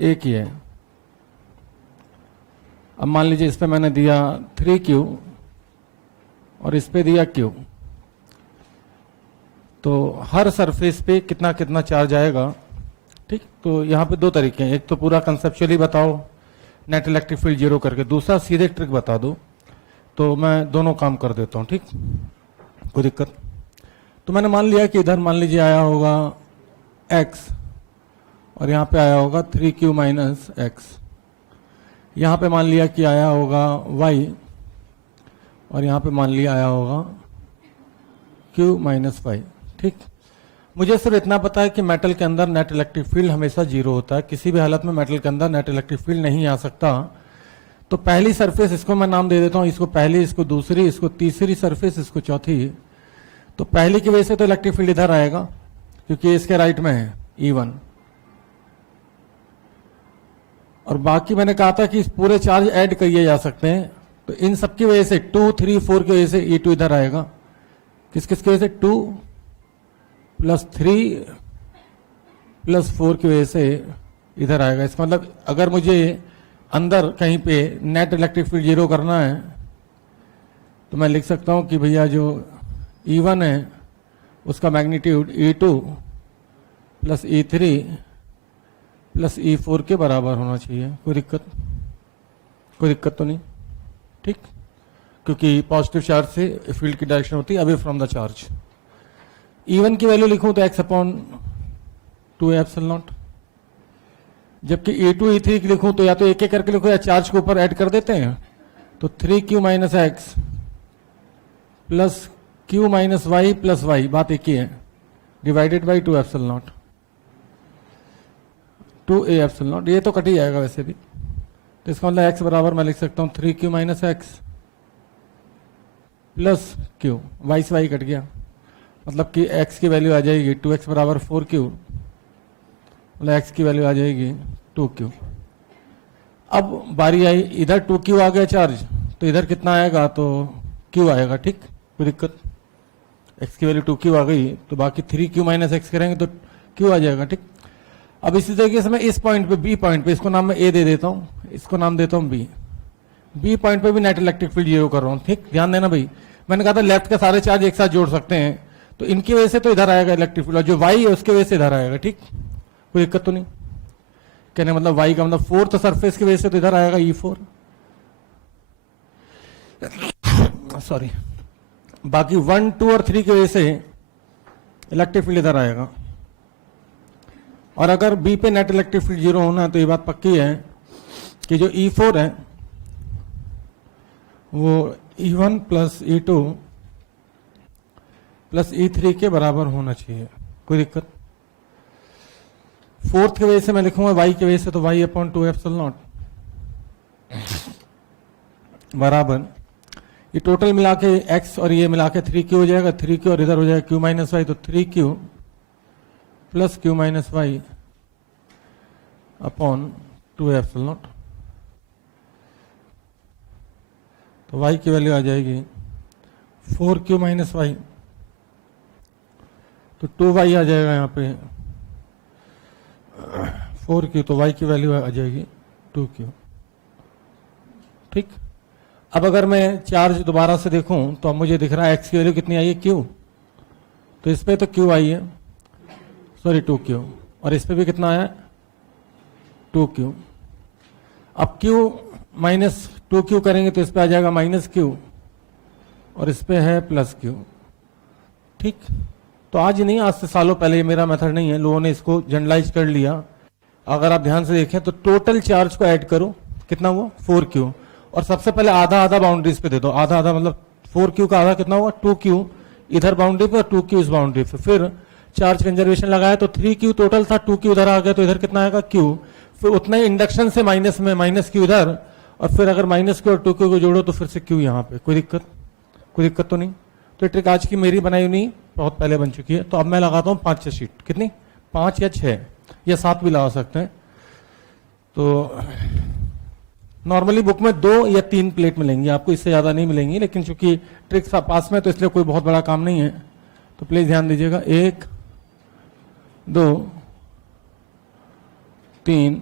एक ही है। अब मान लीजिए इस पे मैंने दिया 3Q और इस पे दिया Q, तो हर सरफेस पे कितना कितना चार्ज आएगा। ठीक, तो यहाँ पे दो तरीके हैं, एक तो पूरा कंसेप्चुअली बताओ नेट इलेक्ट्रिक फील्ड जीरो करके, दूसरा सीधे ट्रिक बता दो। तो मैं दोनों काम कर देता हूँ, ठीक, कोई दिक्कत। तो मैंने मान लिया कि इधर मान लीजिए आया होगा x और यहाँ पे आया होगा 3Q माइनस एक्स, यहाँ पे मान लिया कि आया होगा y और यहाँ पे मान लिया आया होगा Q माइनस वाई। ठीक, मुझे सिर्फ इतना पता है कि मेटल के अंदर नेट इलेक्ट्रिक फील्ड हमेशा जीरो होता है, किसी भी हालत में मेटल के अंदर नेट इलेक्ट्रिक फील्ड नहीं आ सकता। तो पहली सरफेस, इसको मैं नाम दे देता हूँ, इसको पहली, इसको दूसरी, इसको तीसरी सरफेस, इसको चौथी। तो पहली की वजह से तो इलेक्ट्रिक फील्ड इधर आएगा क्योंकि इसके राइट में है E1, और बाकी मैंने कहा था कि इस पूरे चार्ज ऐड किए जा सकते हैं, तो इन सब की वजह से 2, 3, 4 की वजह से E2 इधर आएगा। किस किस की वजह से? 2 प्लस 3 प्लस 4 की वजह से इधर आएगा। इसका मतलब अगर मुझे अंदर कहीं पे नेट इलेक्ट्रिक फील्ड जीरो करना है तो मैं लिख सकता हूं कि भैया जो E1 है उसका magnitude E2 plus E3 plus E4 के बराबर होना चाहिए। कोई दिक्कत तो नहीं? ठीक, क्योंकि पॉजिटिव चार्ज से फील्ड की डायरेक्शन होती है away from the charge. E1 की वैल्यू लिखूं तो x अपॉन 2 एप्सिलॉन नॉट, जबकि E2 E3 की लिखूं तो या तो एक एक करके लिखो या चार्ज के ऊपर ऐड कर देते हैं। तो 3Q minus x plus Q minus y plus y, बात एक ही है, divided by 2 epsilon naught, 2a epsilon naught. ये तो कट ही जाएगा वैसे भी, तो इसका मतलब x बराबर मैं लिख सकता हूँ 3Q minus x plus Q, y से वाई कट गया, मतलब कि x की वैल्यू आ जाएगी 2x बराबर 4Q, मतलब x की वैल्यू आ जाएगी 2Q। अब बारी आई, इधर 2Q आ गया चार्ज, तो इधर कितना आएगा? तो Q आएगा। ठीक, कोई दिक्कत? x की वैल्यू 2Q आ गई तो बाकी 3Q माइनस एक्स करेंगे तो Q आ जाएगा। ठीक, अब इसी तरीके से मैं इस पॉइंट पे, B पॉइंट पे, इसको नाम मैं A दे देता हूँ, इसको नाम देता हूँ B पॉइंट पे भी नेट इलेक्ट्रिक फील्ड जीरो कर रहा हूँ। ठीक, ध्यान देना भाई, मैंने कहा था लेफ्ट के सारे चार्ज एक साथ जोड़ सकते हैं, तो इनकी वजह से तो इधर आएगा इलेक्ट्रिक फील्ड, और जो y है उसकी वजह से इधर आएगा। ठीक, कोई दिक्कत तो नहीं? कहने मतलब y का मतलब फोर्थ सरफेस की वजह से तो इधर आएगा E4, सॉरी, बाकी 1, 2 और 3 की वजह से इलेक्ट्रिक फील्ड इधर आएगा। और अगर B पे नेट इलेक्ट्रिक फील्ड जीरो होना है तो ये बात पक्की है कि जो E4 है वो E1 plus E2 plus E3 के बराबर होना चाहिए। कोई दिक्कत? फोर्थ की वजह से मैं लिखूंगा y की वजह से, तो y अपॉन 2 एप्सिलॉन नॉट बराबर, ये टोटल मिला के x और ये मिला के 3Q हो जाएगा, 3Q और इधर हो जाएगा Q माइनस वाई, तो 3Q plus Q minus y upon 2 epsilon naught. तो y की वैल्यू आ जाएगी 4Q माइनस वाई, तो 2y आ जाएगा यहाँ पे 4Q, तो y की वैल्यू आ जाएगी 2Q। ठीक, अब अगर मैं चार्ज दोबारा से देखूं तो अब मुझे दिख रहा है x की वैल्यू कितनी आई है? Q, तो इस पे तो Q आई है, सॉरी 2Q, और इस पे भी कितना आया? 2Q। अब Q माइनस 2Q करेंगे तो इस पे आ जाएगा माइनस Q, और इस पे है प्लस Q। ठीक, तो आज नहीं, आज से सालों पहले, ये मेरा मेथड नहीं है, लोगों ने इसको जनरलाइज कर लिया। अगर आप ध्यान से देखें तो टोटल चार्ज को ऐड करो, कितना हुआ? 4Q, और सबसे पहले आधा आधा बाउंड्रीज पे दे दो, आधा आधा मतलब 4Q का आधा कितना हुआ? 2Q इधर बाउंड्री पे और 2Q इस बाउंड्री पे। फिर चार्ज कंजर्वेशन लगाया तो 3Q टोटल था, 2Q इधर आ गया तो इधर कितना आएगा? Q, फिर उतना ही इंडक्शन से माइनस में माइनस Q इधर, और फिर अगर माइनस Q और 2Q को जोड़ो तो फिर से Q यहाँ पे। कोई दिक्कत तो नहीं? तो ट्रिक आज की मेरी बनाई नहीं, बहुत पहले बन चुकी है। तो अब मैं लगाता हूँ 5-6 शीट, कितनी? 5 या 6 या 7 भी लगा सकते हैं। तो नॉर्मली बुक में 2 या 3 प्लेट मिलेंगी आपको, इससे ज़्यादा नहीं मिलेंगी, लेकिन चूंकि ट्रिक्स पास में तो इसलिए कोई बहुत बड़ा काम नहीं है, तो प्लीज़ ध्यान दीजिएगा। 1, 2, 3,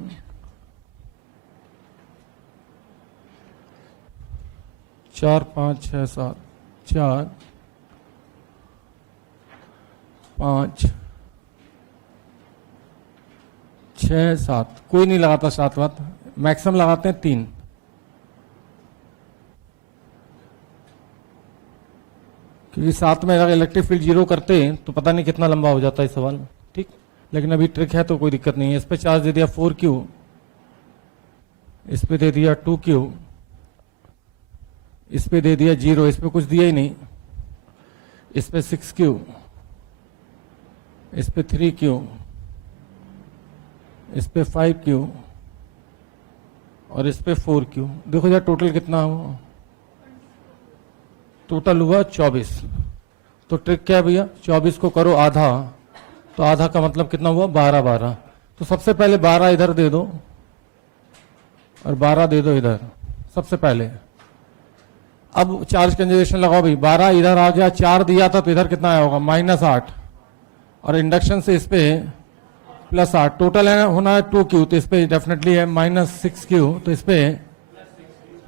4 5 6 7 4 5 6 7, कोई नहीं लगाता 7 बात, मैक्सिमम लगाते हैं 3। क्योंकि 7 में अगर इलेक्ट्रिक फील्ड 0 करते तो पता नहीं कितना लंबा हो जाता है सवाल, ठीक। लेकिन अभी ट्रिक है तो कोई दिक्कत नहीं है। इस पे चार्ज दे दिया 4Q, इस पे दे दिया 2Q, इस पे दे दिया 0, इस पे कुछ दिया ही नहीं, इस पे 6Q, इस पे 3Q, इस पे 5Q और इस पे 4Q। देखो यार टोटल कितना हुआ, टोटल हुआ 24। तो ट्रिक क्या है भैया, 24 को करो आधा, तो आधा का मतलब कितना हुआ 12 12। तो सबसे पहले 12 इधर दे दो और 12 दे दो इधर सबसे पहले। अब चार्ज कंजर्वेशन लगाओ भाई, 12 इधर आ गया, 4 दिया था तो इधर कितना आया होगा -8 और इंडक्शन से इस पे +8, टोटल है होना है 2Q, तो इस पे डेफिनेटली है -6Q, तो इस पे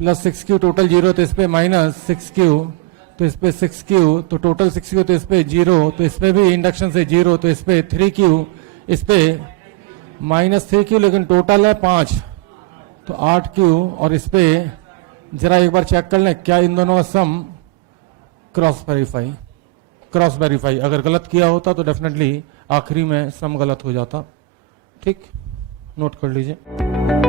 +6Q, टोटल 0, तो इस पे -6Q, तो इस पे 6Q, तो टोटल 6Q, तो इस पे 0, तो इस पे भी इंडक्शन से 0, तो इस पे 3Q, इस पे -3Q, लेकिन टोटल है 5, तो 8Q, और इस पे जरा एक बार चेक कर लें क्या इन दोनों का सम क्रॉस वेरीफाई, अगर गलत किया होता तो डेफिनेटली आखिरी में सम गलत हो जाता, ठीक, नोट कर लीजिए।